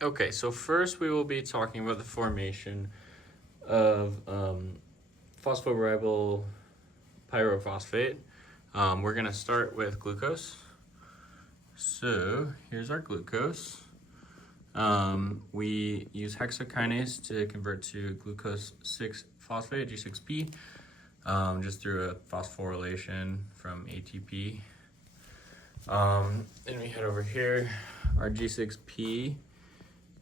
Okay, so first we will be talking about the formation of phosphorylyl pyrophosphate. We're going to start with glucose. So here's our glucose. We use hexokinase to convert to glucose 6-phosphate, G6P, just through a phosphorylation from ATP. Then we head over here. Our G6P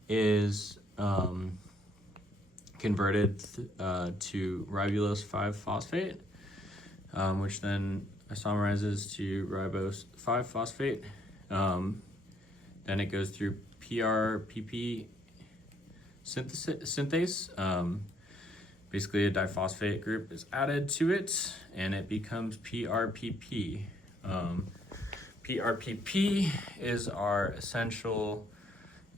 is converted to ribulose 5-phosphate, which then isomerizes to ribose 5-phosphate. Then it goes through PRPP synthase. Basically, a diphosphate group is added to it, and it becomes PRPP. PRPP is our essential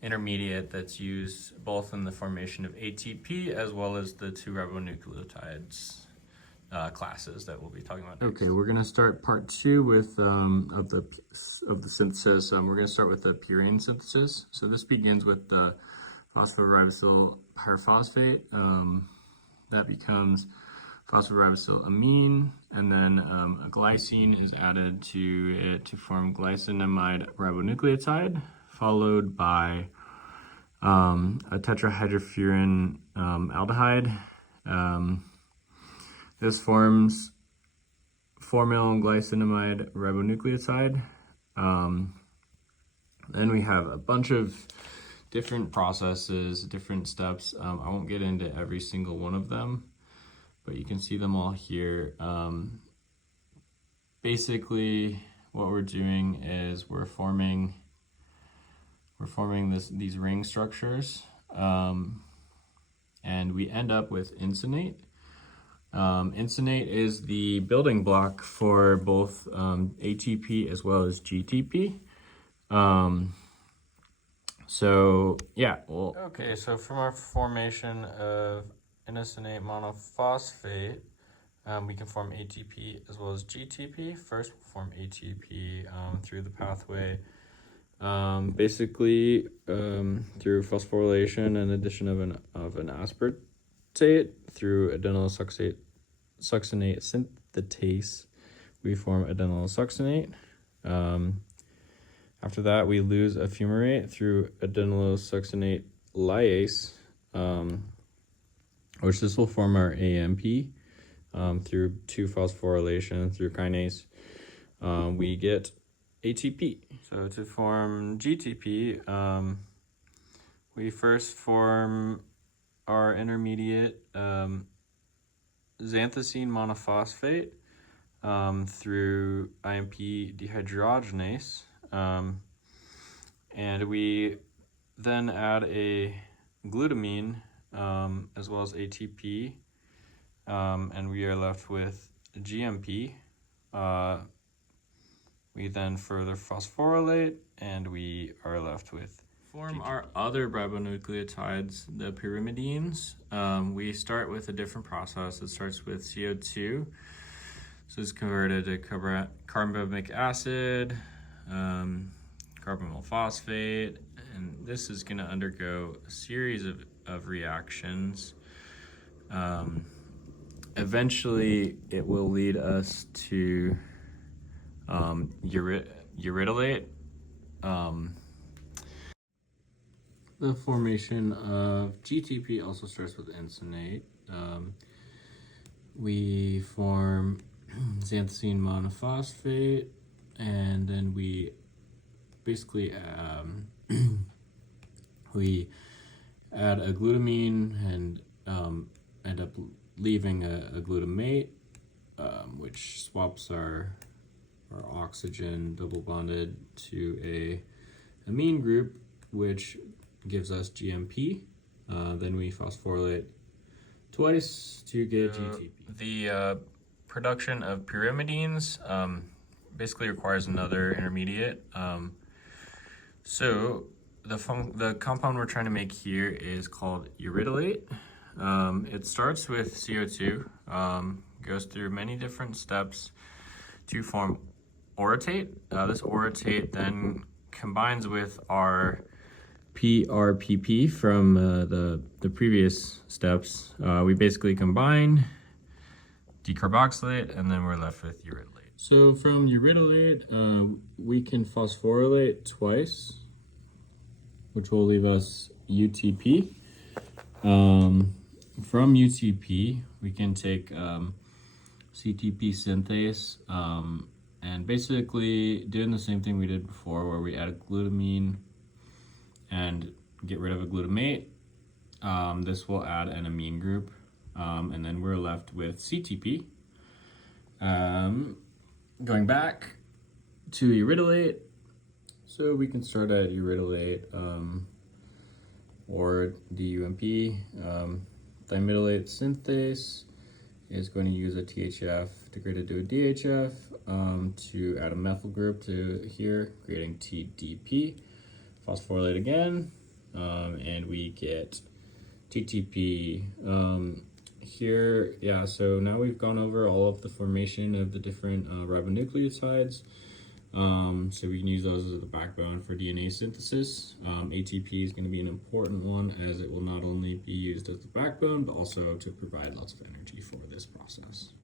intermediate that's used both in the formation of ATP as well as the 2 ribonucleotides classes that we'll be talking about next. Okay, we're going to start part 2 with of the synthesis. We're going to start with the purine synthesis. So this begins with the phosphoribosyl pyrophosphate. That becomes phosphoribosyl amine, and then a glycine is added to it to form glycinamide ribonucleotide, followed by a tetrahydrofuran aldehyde. This forms formyl glycinamide ribonucleotide. Then we have a bunch of different processes, different steps. I won't get into every single one of them, but you can see them all here. Basically, what we're doing is we're forming these ring structures, and we end up with encinate. Encinate is the building block for both ATP as well as GTP. So from our formation of inositol monophosphate, we can form ATP as well as GTP. First, we'll form ATP through the pathway, basically through phosphorylation and addition of an aspartate through adenylosuccinate synthetase. We form adenylosuccinate. After that, we lose a fumarate through adenylosuccinate lyase, which this will form our AMP through 2-phosphorylation through kinase. We get ATP. So to form GTP, we first form our intermediate xanthocene monophosphate through IMP dehydrogenase. And we then add a glutamine as well as ATP, and we are left with GMP. We then further phosphorylate, and we are left with form our other ribonucleotides, the pyrimidines. We start with a different process. It starts with CO2. So it's converted to carbomic acid, carbonyl phosphate, and this is going to undergo a series of reactions. Eventually, it will lead us to uridylate. The formation of GTP also starts with encinate. We form xanthocene monophosphate, and then we basically we add a glutamine and end up leaving a glutamate, which swaps our oxygen double bonded to a amine group, which gives us GMP. Then we phosphorylate twice to get GTP. The production of pyrimidines basically requires another intermediate. So the compound we're trying to make here is called uridylate. It starts with CO2, goes through many different steps to form orotate. This orotate then combines with our PRPP from the previous steps. We basically combine, decarboxylate, and then we're left with uridylate. So from uridylate, we can phosphorylate twice, which will leave us UTP. From UTP, we can take CTP synthase and basically doing the same thing we did before, where we add a glutamine and get rid of a glutamate. This will add an amine group, and then we're left with CTP. Going back to uridylate, so we can start at uridylate or DUMP. Thymidylate synthase is going to use a THF degraded to a DHF to add a methyl group to here, creating TDP. Phosphorylate again, and we get TTP. Here, yeah, so now we've gone over all of the formation of the different ribonucleotides. So we can use those as the backbone for DNA synthesis. ATP is going to be an important one, as it will not only be used as the backbone, but also to provide lots of energy for this process.